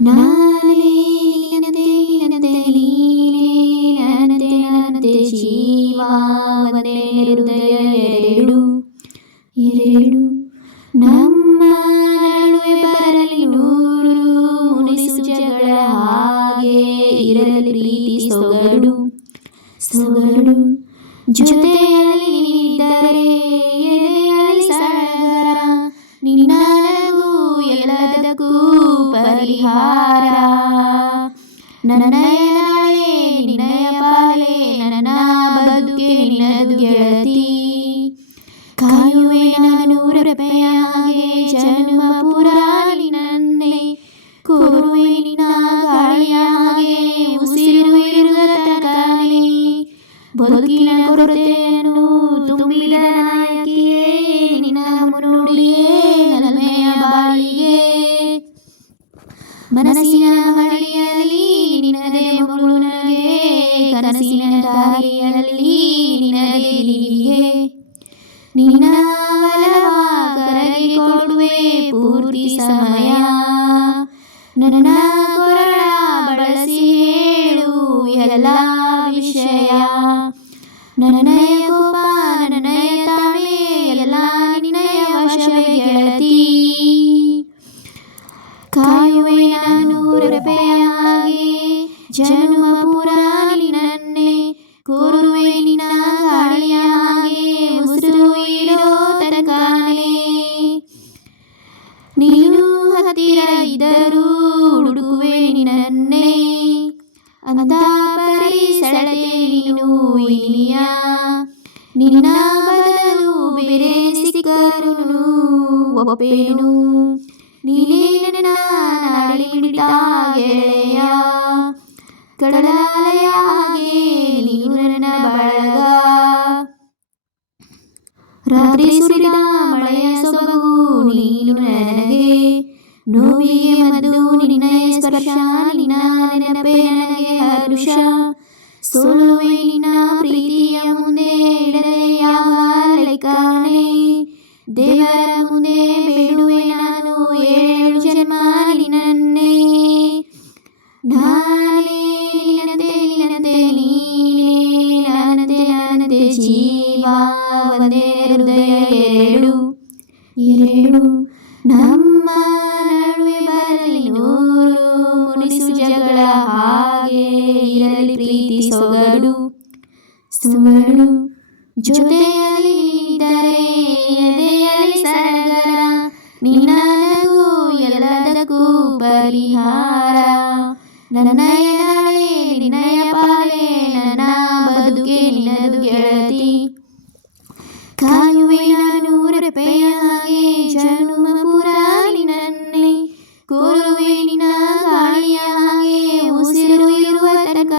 ನಾನೇ ನಿನ್ನದೇ ನಿನ್ನದೇ ನೀನೇ ನನ್ನದೇ ನನ್ನದೇ ಜೀವ ಒಂದೇ ಹೃದಯ ಎರಡು ಎರಡು ನಮ್ಮ ನಡುವೆ ಬರಲಿ ನೂರು ಮುನಿಸು ಜಗಳ ಹಾಗೆ ಇರಲಿ ಪ್ರೀತಿ ಸೊಗಡು ಸೊಗಡು ಜೊತೆಯಲ್ಲಿ ನೀನಿದ್ದರೆ ಎದೆಯಲ್ಲಿ ಸಡಗರ ನಿನ್ನ ನನಗೂ ಎಲ್ಲದಕ್ಕೂ ಪರಿಹಾರ ನನ್ನಯ ನಾಳೆ ನಿನ್ನಯ ಪಾಲೆ ನನ್ನ ಬದುಕೆ ನಿನ್ನದು ಗೆಳತಿ ಕಾಯುವೆ ನಾನು ರೆಪೆಯ ಹಾಗೆ ಜನ್ಮ ಪುರಾಣಿ ನನ್ನೆ ಕೋರುವೆ ನಿನ್ನ ಗಾಳಿಯ ಹಾಗೆ ಉಸಿರು ಇರುವ ತನಕನೇ ಬದುಕಿನ ಕೊರತೆಯನ್ನು ತುಂಬಿದ ನಾಯಕಿಯೇ ನಿನ್ನ ಮುನ್ನುಡಿಯೇ ನಲ್ಮೆಯ ಬಾಳಿಗೆ ಮನಸ್ಸಿನ ಮಳೆಯಲ್ಲಿ ನಿನ್ನದೇ ಮಗಳು ನನಗೆ ಕನಸಿನ ದಾರಿಯಲ್ಲಿ ನಿನ್ನದೇ ದಿವಿಗೆ ನಿನ್ನ ಒಲವ ಕರಗಿ ಕೊಡುವೆ ಪೂರ್ತಿ ಸಮಯ ನನ್ನ ಕೊರಳ ಬಳಸಿ ಹೇಳು ಎಲ್ಲ ವಿಷಯ ನನ್ನಯ ಕೋಪ ನನ್ನಯ ತಾಳ್ಮೆ ಎಲ್ಲ ನಿನ್ನಯ ವಶವೇ ಗೆಳತಿ ಕಾಯುವೆ ನಾನು ರೆಪೆಯ ಹಾಗೆ ಜನ್ಮ ಪುರಾಣಿ ನನ್ನೆ ಕೋರುವೆ ನಿನ್ನ ಗಾಳಿಯ ಹಾಗೆ ಉಸಿರು ಇರೋ ತನಕನೇ ನೀನು ಹತ್ತಿರ ಇದ್ದರೂ ಹುಡುಕುವೆ ನಿನ್ನನ್ನೇ ಅಂತ ಪರಿಸರತೆ ನೀನು ಇನಿಯ ನಿನ್ನ ಬದಲು ಬೇರೆ ಸಿಕ್ಕರು ಒಪ್ಪೇನು ನೀನೇ ನನ್ನ ನಾಡಿ ಮಿಡಿತ ಗೆಳೆಯ ಕಡಲಾಲಯ ಹಾಗೆ ನೀನು ನನ್ನ ಬಳಗ ರಾತ್ರಿ ಸುರಿದ ಮಳೆಯ ಸೊಬಗು ನೀನು ನನಗೆ ನೋವಿಗೆ ಮದ್ದು ನಿನ್ನಯ ಸ್ಪರ್ಶ ನಿನ್ನ ನೆನಪೇ ನನಗೆ ಹರುಷ ಸೋಲುವೆ ನಿನ್ನ ಪ್ರೀತಿಯ ಮುಂದೆ ಇಡದೆ ಯಾವ ಲೆಕ್ಕನೆ ದೇವರ ಮುಂದೆ ಬೇಡುವೆ ನಾನು 7 ಜನ್ಮ ನಿನ್ನನ್ನೇ ನಾನೇ ನಿನ್ನದೇ ನಿನ್ನದೇ ನೀನೇ ನನ್ನದೇ ನನ್ನದೇ ಜೀವ ಒಂದೇ ಹೃದಯ ಎರಡು ಎರಡು ನಮ್ಮ ನಡುವೆ ಬರಲಿ ನೂರು ಮುನಿಸು ಜಗಳ ಹಾಗೆ ಇರಲಿ ಪ್ರೀತಿ ಸೊಗಡು ಸೊಗಡು ಜೊತೆಯಲ್ಲಿ ನೀನಿದ್ದರೆ ಎದೆಯಲ್ಲಿ ಸಡಗರ ನಿನ್ನ ನನಗೂ ಎಲ್ಲದಕ್ಕೂ ಪರಿಹಾರ ನನ್ನಯ ನಾಳೆ ನಿನ್ನಯ ಪಾಲೆ ನನ್ನ ಬದುಕೆ ನಿನ್ನದು ಗೆಳತಿ ಕಾಯುವೆ ನಾನು